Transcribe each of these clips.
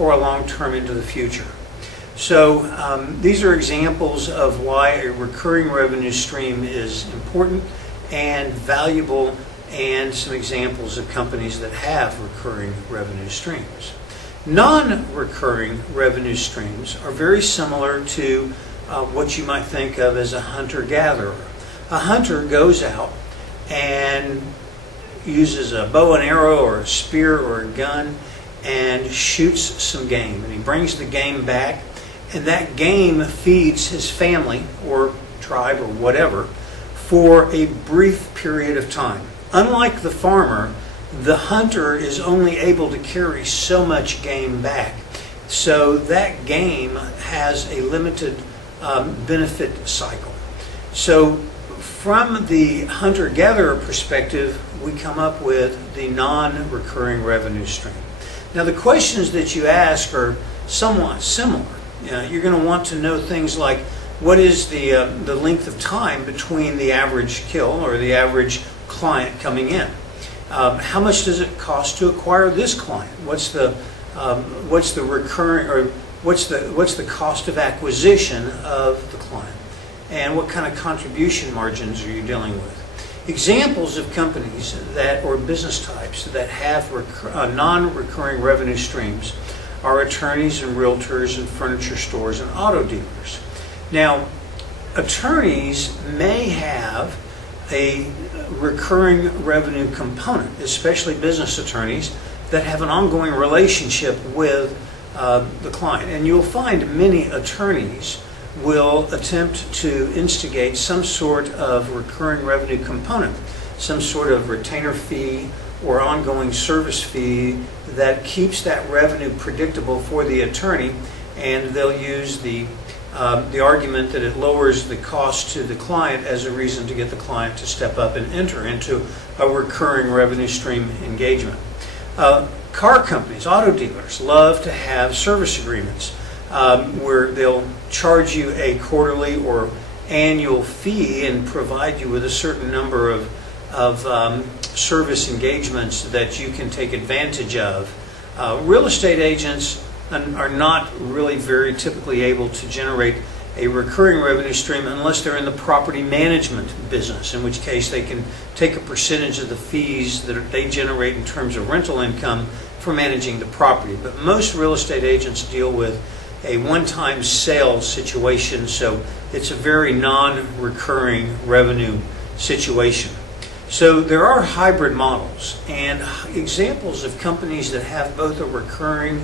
or a long term into the future. So these are examples of why a recurring revenue stream is important and valuable, and some examples of companies that have recurring revenue streams. Non-recurring revenue streams are very similar to what you might think of as a hunter-gatherer. A hunter goes out and uses a bow and arrow or a spear or a gun and shoots some game. And he brings the game back, and that game feeds his family or tribe or whatever for a brief period of time. Unlike the farmer, the hunter is only able to carry so much game back. So that game has a limited benefit cycle. So from the hunter-gatherer perspective, we come up with the non-recurring revenue stream. Now the questions that you ask are somewhat similar. You're going to want to know things like, what is the length of time between the average kill or the average client coming in? How much does it cost to acquire this client? What's the recurring, or what's the cost of acquisition of the client? And what kind of contribution margins are you dealing with? Examples of companies that, or business types that have non-recurring revenue streams are attorneys and realtors and furniture stores and auto dealers. Now, attorneys may have a recurring revenue component, especially business attorneys that have an ongoing relationship with the client. And you'll find many attorneys will attempt to instigate some sort of recurring revenue component, some sort of retainer fee or ongoing service fee that keeps that revenue predictable for the attorney, and they'll use the argument that it lowers the cost to the client as a reason to get the client to step up and enter into a recurring revenue stream engagement. Car companies, auto dealers, love to have service agreements where they'll charge you a quarterly or annual fee and provide you with a certain number of service engagements that you can take advantage of. Real estate agents are not really very typically able to generate a recurring revenue stream unless they're in the property management business, in which case they can take a percentage of the fees that they generate in terms of rental income for managing the property. But most real estate agents deal with a one-time sale situation, so it's a very non-recurring revenue situation. So there are hybrid models, and examples of companies that have both a recurring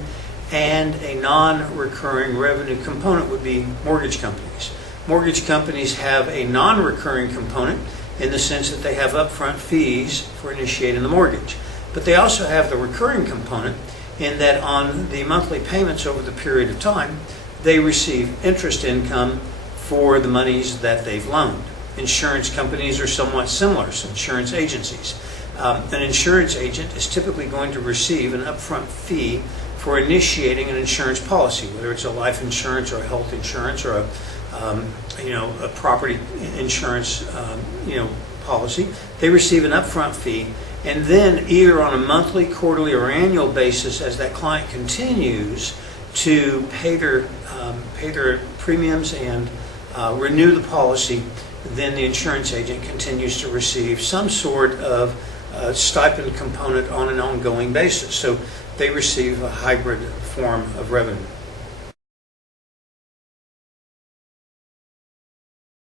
and a non-recurring revenue component would be mortgage companies. Mortgage companies have a non-recurring component in the sense that they have upfront fees for initiating the mortgage. But they also have the recurring component in that on the monthly payments over the period of time, they receive interest income for the monies that they've loaned. Insurance companies are somewhat similar, so insurance agencies. An insurance agent is typically going to receive an upfront fee for initiating an insurance policy, whether it's a life insurance or a health insurance or a property insurance policy. They receive an upfront fee, and then either on a monthly, quarterly, or annual basis, as that client continues to pay their premiums and renew the policy, then the insurance agent continues to receive some sort of stipend component on an ongoing basis. So they receive a hybrid form of revenue.